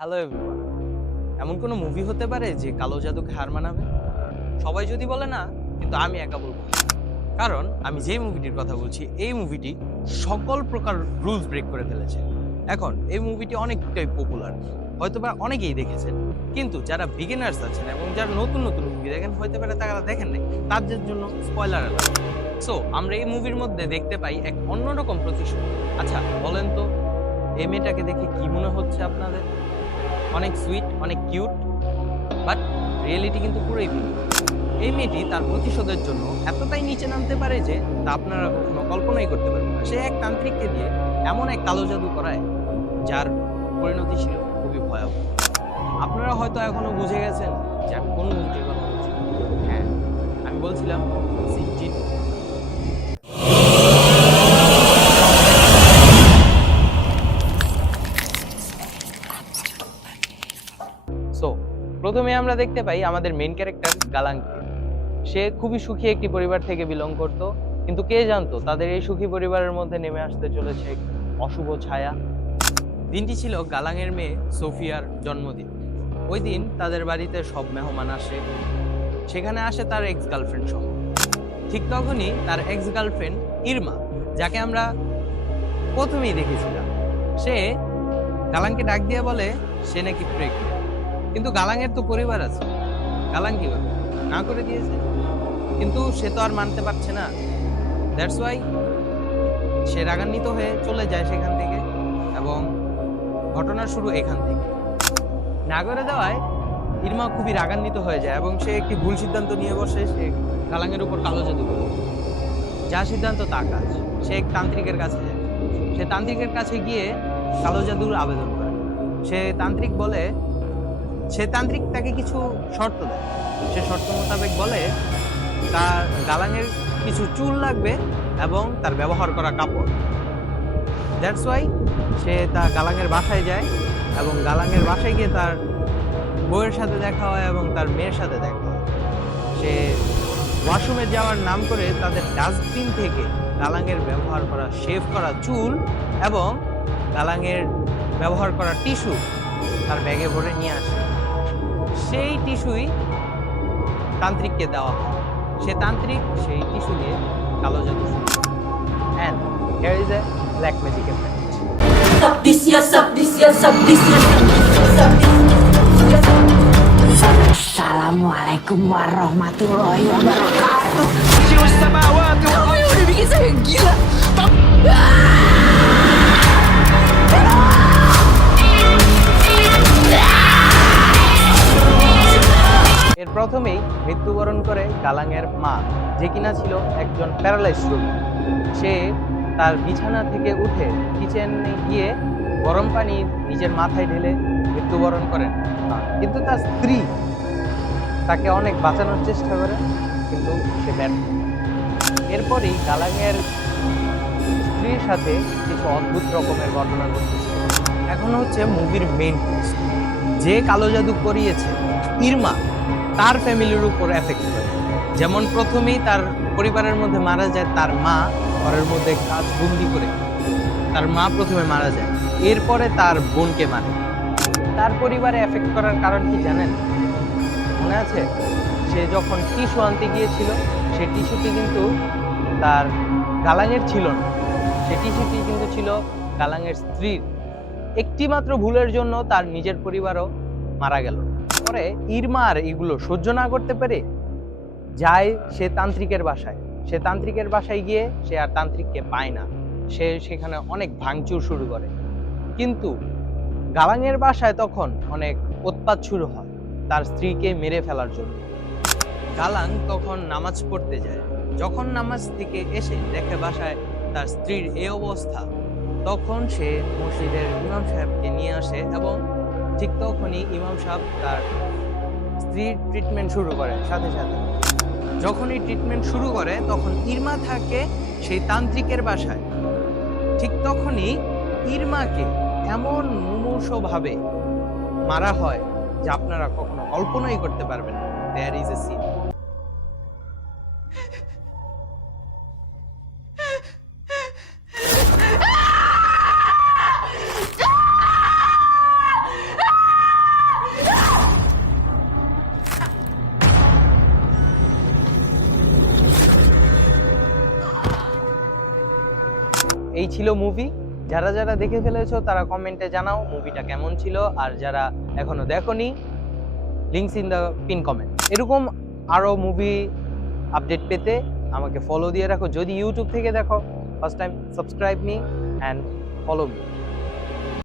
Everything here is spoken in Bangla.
হ্যালো এমন কোনো মুভি হতে পারে যে কালো জাদুকে হার মানাবে? সবাই যদি বলে না, কিন্তু আমি একা বলব কারণ আমি যেই মুভিটির কথা বলছি, এই মুভিটি সকল প্রকার রুলস ব্রেক করে ফেলেছে। এখন এই মুভিটি অনেকটাই পপুলার হয়তো বা অনেকেই দেখেছেন। কিন্তু যারা বিগিনার্স আছেন এবং যারা নতুন নতুন মুভি দেখেন, হয়তো পারে তারা দেখেন নাই। তাদের জন্য স্পয়লার অ্যালার্ট সো আমরা এই মুভির মধ্যে দেখতে পাই এক অন্যরকম প্রতিশোধ। আচ্ছা বলেন তো, এই মেয়েটাকে দেখে কি মনে হচ্ছে আপনাদের? অনেক সুইট অনেক কিউট বাট রিয়েলিটি কিন্তু পুরোই ভিন্ন। এই মেয়েটি তার প্রতিশোধের জন্য এতটাই নিচে নামতে পারে যে তা আপনারা কখনো কল্পনাই করতে পারবেন না। সে এক তান্ত্রিককে দিয়ে এমন এক কালো জাদু করায় যার পরিণতি ছিল খুবই ভয়াবহ। আপনারা হয়তো এখনও বুঝে গেছেন যে আমি কোন মুভিটির কথা বলছি হ্যাঁ আমি বলছিলাম সো প্রথমে আমরা দেখতে পাই আমাদের মেন ক্যারেক্টার গালাঙ্কি। সে খুবই সুখী একটি পরিবার থেকে বিলং করত, কিন্তু কে জানতো তাদের এই সুখী পরিবারের মধ্যে নেমে আসতে চলেছে অশুভ ছায়া। দিনটি ছিল গালাংয়ের মেয়ে সোফিয়ার জন্মদিন। ওই দিন তাদের বাড়িতে সব মেহমান আসে। সেখানে আসে তার এক্স গার্লফ্রেন্ড সহ। ঠিক তখনই তার এক্স গার্লফ্রেন্ড ইরমা, যাকে আমরা প্রথমেই দেখেছিলাম। সে গালাংকে ডাক দিয়ে বলে, সে নাকি প্রেগনেন্ট কিন্তু গালাঙের তো পরিবার আছে। গালাং কি করবে না করে দিয়েছে। কিন্তু সে তো আর মানতে পারছে না। দ্যাটস ওয়াই সে রাগান্বিত হয়ে চলে যায় সেখান থেকে এবং ঘটনার শুরু এখান থেকে। না করে দেওয়ায় ইরমা খুবই রাগান্বিত হয়ে যায় এবং সে একটি ভুল সিদ্ধান্ত নিয়ে বসে, সে গালাংয়ের উপর কালো জাদু করে। যা সিদ্ধান্ত তা কাজ। সে এক তান্ত্রিকের কাছে যায়। সে তান্ত্রিকের কাছে গিয়ে কালো জাদুর আবেদন করে। সে তান্ত্রিক বলে সে তান্ত্রিক তাকে কিছু শর্ত দেয়। সে শর্ত মোতাবেক বলে, তার গালাঙের কিছু চুল লাগবে এবং তার ব্যবহার করা কাপড়। দ্যাটস ওয়াই সে তার গালাঙের বাসায় যায় এবং গালাঙের বাসায় গিয়ে তার বউয়ের সাথে দেখা হয় এবং তার মেয়ের সাথে দেখা হয়। সে ওয়াশরুমে যাওয়ার নাম করে তাদের ডাস্টবিন থেকে গালাঙের ব্যবহার করা শেভ করা চুল এবং গালাঙের ব্যবহার করা টিস্যু তার ব্যাগে ভরে নিয়ে আসে। সেই টিস্যুই তান্ত্রিককে দেওয়া হয় সে তান্ত্রিক সেই টিস্যু দিয়ে কালো জাদু শুরু and here is a black magic effect. Assalamualaikum warahmatullahi wabarakatuh. Kamu yang udah bikin saya gila. করে গালাঙের মা, যে কিনা ছিল একজন প্যারালাইজ রোগী। সে তার বিছানা থেকে উঠে কিচেনে গিয়ে গরম পানি নিজের মাথায় ঢেলে মৃত্যুবরণ করেন। কিন্তু তার স্ত্রী তাকে অনেক বাঁচানোর চেষ্টা করে, কিন্তু সে ব্যর্থ। এরপরই গালাঙের স্ত্রীর সাথে কিছু অদ্ভুত রকমের ঘটনা ঘটতেছে এখন হচ্ছে মুভির মেইন যে কালো জাদু করিয়েছে ইরমা তার ফ্যামিলির উপর এফেক্ট করে। যেমন প্রথমেই তার পরিবারের মধ্যে মারা যায় তার মা, ঘরের মধ্যে কাজ বন্দি করে তার মা প্রথমে মারা যায়। এরপরে তার বোনকে মারে। তার পরিবারে এফেক্ট করার কারণ কি জানেন? মনে আছে? সে যখন টিস্যু আনতে গিয়েছিল, সে টিস্যুটি কিন্তু তার গালাঙের ছিল না। সে টিস্যুটি কিন্তু ছিল গালাঙের স্ত্রীর। একটিমাত্র ভুলের জন্য তার নিজের পরিবারও মারা গেল। পরে ইরমার এগুলো সহ্য না করতে পেরে যায় সে তান্ত্রিকের বাসায়। সে তান্ত্রিকের বাসায় গিয়ে সে আর তান্ত্রিককে পায় না। সে সেখানে অনেক ভাঙচুর শুরু করে। কিন্তু গালাঙের বাসায় তখন অনেক উৎপাত শুরু হয় তার স্ত্রীকে মেরে ফেলার জন্য। গালাং তখন নামাজ পড়তে যায়। যখন নামাজ থেকে এসে দেখে বাসায় তার স্ত্রীর এই অবস্থা, তখন সে মসজিদের ইমাম সাহেবকে নিয়ে আসে এবং ঠিক তখনই ইমাম সাহেব তার স্ত্রীর ট্রিটমেন্ট শুরু করে, সাথে সাথে। যখন এই ট্রিটমেন্ট শুরু করে, তখন ইরমা থাকে সেই তান্ত্রিকের বাসায়। ঠিক তখনই ইরমাকে এমন মুমূর্ষভাবে মারা হয় যে আপনারা কখনো কল্পনাই করতে পারবেন দেয়ার ইজ এ সিন এই ছিল মুভি যারা যারা দেখে ফেলেছো, তারা কমেন্টে জানাও মুভিটা কেমন ছিল। আর যারা এখনও দেখোনি links in the pin comment এরকম আরও মুভি আপডেট পেতে আমাকে ফলো দিয়ে রাখো। যদি ইউটিউব থেকে দেখো first time subscribe me and follow me